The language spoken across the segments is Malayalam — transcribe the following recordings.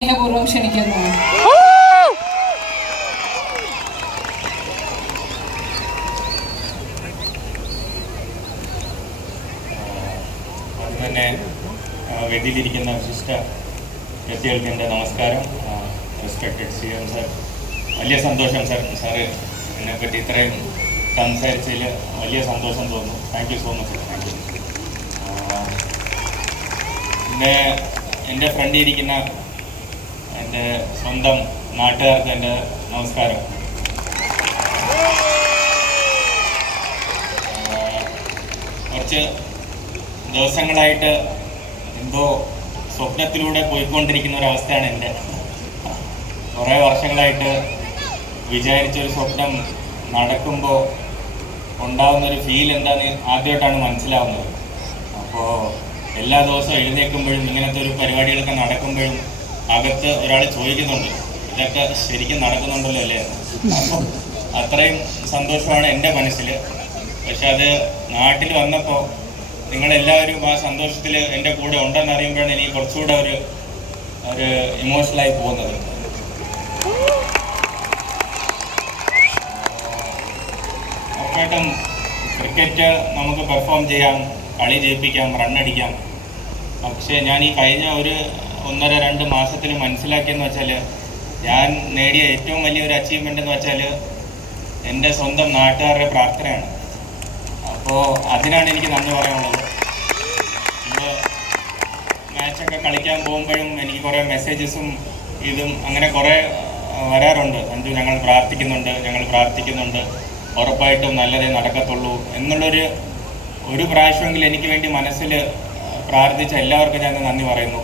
സ്നേഹപൂർവ്വം ക്ഷണിക്കുന്നു. അതുതന്നെ വേദിയിലിരിക്കുന്ന വിശിഷ്ട വ്യക്തികൾക്ക് എൻ്റെ നമസ്കാരം. റെസ്പെക്റ്റഡ് CM സർ, വലിയ സന്തോഷം സാറ് എന്നെപ്പറ്റി ഇത്രയും സംസാരിച്ചതിൽ വലിയ സന്തോഷം തോന്നുന്നു. Thank you so much. Thank you. പിന്നെ എൻ്റെ ഫ്രണ്ടിൽ ഇരിക്കുന്ന എൻ്റെ സ്വന്തം നാട്ടുകാർക്ക് എൻ്റെ നമസ്കാരം. കുറച്ച് ദിവസങ്ങളായിട്ട് എന്തോ സ്വപ്നത്തിലൂടെ പോയിക്കൊണ്ടിരിക്കുന്ന ഒരവസ്ഥയാണ് എൻ്റെ. കുറേ വർഷങ്ങളായിട്ട് വിചാരിച്ചൊരു സ്വപ്നം നടക്കുമ്പോൾ ഉണ്ടാകുന്നൊരു ഫീൽ എന്താണെന്ന് ആദ്യമായിട്ടാണ് മനസ്സിലാവുന്നത്. അപ്പോൾ എല്ലാ ദിവസവും എഴുന്നേൽക്കുമ്പോഴും ഇങ്ങനത്തെ ഒരു പരിപാടികളൊക്കെ നടക്കുമ്പോഴും അകത്ത് ഒരാൾ ചോദിക്കുന്നുണ്ട്, ഇതൊക്കെ ശരിക്കും നടക്കുന്നുണ്ടല്ലോ അല്ലേ? അപ്പോൾ അത്രയും സന്തോഷമാണ് എൻ്റെ മനസ്സിൽ. പക്ഷെ അത് നാട്ടിൽ വന്നപ്പോൾ നിങ്ങളെല്ലാവരും ആ സന്തോഷത്തിൽ എൻ്റെ കൂടെ ഉണ്ടെന്ന് അറിയുമ്പോഴാണ് എനിക്ക് കുറച്ചുകൂടെ ഒരു ഇമോഷണലായി പോകുന്നത്. ഉറപ്പായിട്ടും ക്രിക്കറ്റ് നമുക്ക് പെർഫോം ചെയ്യാം, കളി ജയിപ്പിക്കാം, റണ്ണടിക്കാം. പക്ഷേ ഞാൻ ഈ കഴിഞ്ഞ ഒരു 1.5-2 മാസത്തിൽ മനസ്സിലാക്കിയെന്ന് വെച്ചാൽ, ഞാൻ നേടിയ ഏറ്റവും വലിയൊരു അച്ചീവ്മെൻ്റ് എന്ന് വെച്ചാൽ എൻ്റെ സ്വന്തം നാട്ടുകാരുടെ പ്രാർത്ഥനയാണ്. അപ്പോൾ അതിനാണ് എനിക്ക് നന്ദി പറയാനുള്ളത്. നമ്മൾ മാച്ചൊക്കെ കളിക്കാൻ പോകുമ്പോഴും എനിക്ക് കുറേ മെസ്സേജസും ഇതും അങ്ങനെ കുറേ വരാറുണ്ട്. അഞ്ചു ഞങ്ങൾ പ്രാർത്ഥിക്കുന്നുണ്ട്, ഉറപ്പായിട്ടും നല്ലതേ നടക്കത്തുള്ളൂ എന്നുള്ളൊരു പ്രാവശ്യമെങ്കിലും എനിക്ക് വേണ്ടി മനസ്സിൽ പ്രാർത്ഥിച്ച എല്ലാവർക്കും ഞാൻ നന്ദി പറയുന്നു.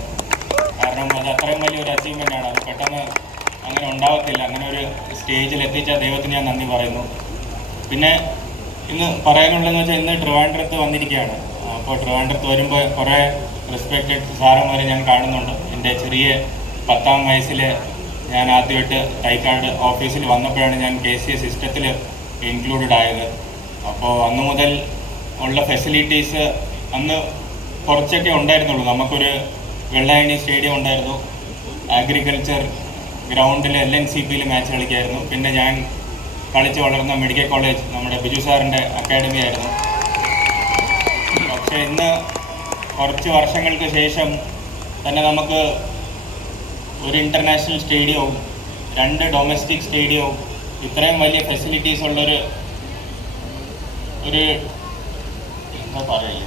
കാരണം അത് അത്രയും വലിയൊരു അച്ചീവ്മെൻ്റാണ്. അത് പെട്ടെന്ന് അങ്ങനെ ഉണ്ടാവത്തില്ല. അങ്ങനെ ഒരു സ്റ്റേജിൽ എത്തിച്ച ദൈവത്തിന് ഞാൻ നന്ദി പറയുന്നു. പിന്നെ ഇന്ന് പറയാനുള്ളതെന്ന് വെച്ചാൽ, ഇന്ന് ട്രിവാൻഡ്രത്ത് വന്നിരിക്കുകയാണ്. അപ്പോൾ ട്രിവാൻഡ്രത്ത് വരുമ്പോൾ കുറേ റെസ്പെക്റ്റഡ് സാറന്മാരെ ഞാൻ കാണുന്നുണ്ട്. എൻ്റെ ചെറിയ 10ാം വയസ്സിൽ ഞാൻ ആദ്യമായിട്ട് തൈക്കാട് ഓഫീസിൽ വന്നപ്പോഴാണ് ഞാൻ KCA സിസ്റ്റത്തിൽ ഇൻക്ലൂഡഡ് ആയത്. അപ്പോൾ അന്ന് മുതൽ ഉള്ള ഫെസിലിറ്റീസ് അന്ന് കുറച്ചൊക്കെ ഉണ്ടായിരുന്നുള്ളൂ. നമുക്കൊരു വെള്ളായണി സ്റ്റേഡിയം ഉണ്ടായിരുന്നു, അഗ്രികൾച്ചർ ഗ്രൗണ്ടിൽ LNCPയിൽ മാച്ച് കളിക്കായിരുന്നു. പിന്നെ ഞാൻ കളിച്ച് വളർന്ന മെഡിക്കൽ കോളേജ് നമ്മുടെ ബിജു സാറിൻ്റെ അക്കാഡമി ആയിരുന്നു. പക്ഷേ ഇന്ന് കുറച്ച് വർഷങ്ങൾക്ക് ശേഷം തന്നെ നമുക്ക് ഒരു ഇൻ്റർനാഷണൽ സ്റ്റേഡിയവും 2 ഡൊമസ്റ്റിക് സ്റ്റേഡിയവും ഇത്രയും വലിയ ഫെസിലിറ്റീസ് ഉള്ളൊരു എന്താ പറയുക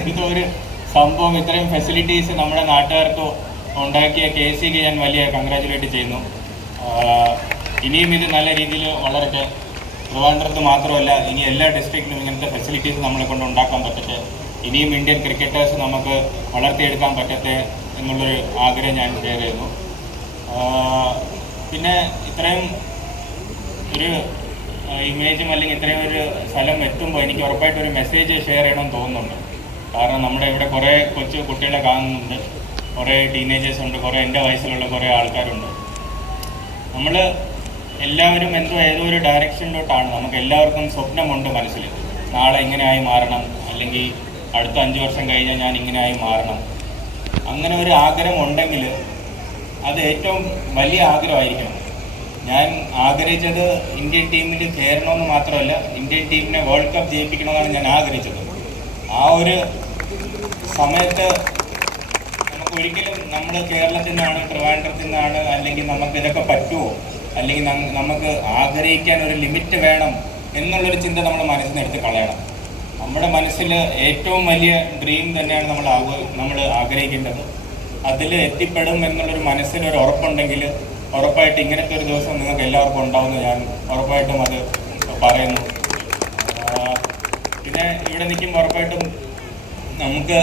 എന്തോ ഒരു സംഭവം, ഇത്രയും ഫെസിലിറ്റീസ് നമ്മുടെ നാട്ടുകാർക്ക് ഉണ്ടാക്കിയ KCAക്ക് ഞാൻ വലിയ കൺഗ്രാജുലേറ്റ് ചെയ്യുന്നു. ഇനിയും ഇത് നല്ല രീതിയിൽ വളരട്ടെ. ട്രിവാൻഡ്രത്ത് മാത്രമല്ല, ഇനി എല്ലാ ഡിസ്ട്രിക്റ്റിലും ഇങ്ങനത്തെ ഫെസിലിറ്റീസ് നമ്മളെ കൊണ്ട് ഉണ്ടാക്കാൻ പറ്റട്ടെ. ഇനിയും ഇന്ത്യൻ ക്രിക്കറ്റേഴ്സ് നമുക്ക് വളർത്തിയെടുക്കാൻ പറ്റട്ടെ എന്നുള്ളൊരു ആഗ്രഹം ഞാൻ ഷെയർ ചെയ്യുന്നു. പിന്നെ ഇത്രയും ഒരു ഇമേജും അല്ലെങ്കിൽ ഇത്രയും ഒരു സ്ഥലം എത്തുമ്പോൾ എനിക്ക് ഉറപ്പായിട്ടൊരു മെസ്സേജ് ഷെയർ ചെയ്യണമെന്ന് തോന്നുന്നുണ്ട്. കാരണം നമ്മുടെ ഇവിടെ കുറേ കൊച്ചു കുട്ടികളെ കാണുന്നുണ്ട്, കുറേ ടീനേജേഴ്സ് ഉണ്ട്, കുറേ എൻ്റെ വയസ്സിലുള്ള കുറേ ആൾക്കാരുണ്ട്. നമ്മൾ എല്ലാവരും ഏതോ ഒരു ഡയറക്ഷനിലോട്ടാണ്. നമുക്ക് എല്ലാവർക്കും സ്വപ്നമുണ്ട് മനസ്സിൽ, നാളെ ഇങ്ങനെയായി മാറണം, അല്ലെങ്കിൽ അടുത്ത 5 വർഷം കഴിഞ്ഞാൽ ഞാൻ ഇങ്ങനെയായി മാറണം. അങ്ങനെ ഒരു ആഗ്രഹം ഉണ്ടെങ്കിൽ അത് ഏറ്റവും വലിയ ആഗ്രഹമായിരിക്കണം. ഞാൻ ആഗ്രഹിച്ചത് ഇന്ത്യൻ ടീമിൽ കയറണമെന്ന് മാത്രമല്ല, ഇന്ത്യൻ ടീമിനെ വേൾഡ് കപ്പ് ജയിപ്പിക്കണമെന്നാണ് ഞാൻ ആഗ്രഹിച്ചത്. ആ ഒരു സമയത്ത് നമുക്കൊരിക്കലും നമ്മൾ കേരളത്തിൽ നിന്നാണ്, ട്രിവാൻഡ്രത്തിൽ നിന്നാണ്, അല്ലെങ്കിൽ നമുക്ക് ഇതൊക്കെ പറ്റുമോ, അല്ലെങ്കിൽ നമുക്ക് ആഗ്രഹിക്കാൻ ഒരു ലിമിറ്റ് വേണം എന്നുള്ളൊരു ചിന്ത നമ്മുടെ മനസ്സിൽ നിന്ന് എടുത്ത് കളയണം. നമ്മുടെ മനസ്സിൽ ഏറ്റവും വലിയ ഡ്രീം തന്നെയാണ് നമ്മൾ ആഗ്രഹിക്കേണ്ടത്. അതിൽ എത്തിപ്പെടും എന്നുള്ളൊരു മനസ്സിലൊരു ഉറപ്പുണ്ടെങ്കിൽ ഉറപ്പായിട്ട് ഇങ്ങനത്തെ ഒരു ദിവസം നിങ്ങൾക്ക് എല്ലാവർക്കും ഉണ്ടാവുമെന്ന് ഞാൻ ഉറപ്പായിട്ടും അത് പറയുന്നു. പിന്നെ ഇവിടെ നിൽക്കുമ്പോൾ ഉറപ്പായിട്ടും നമുക്ക്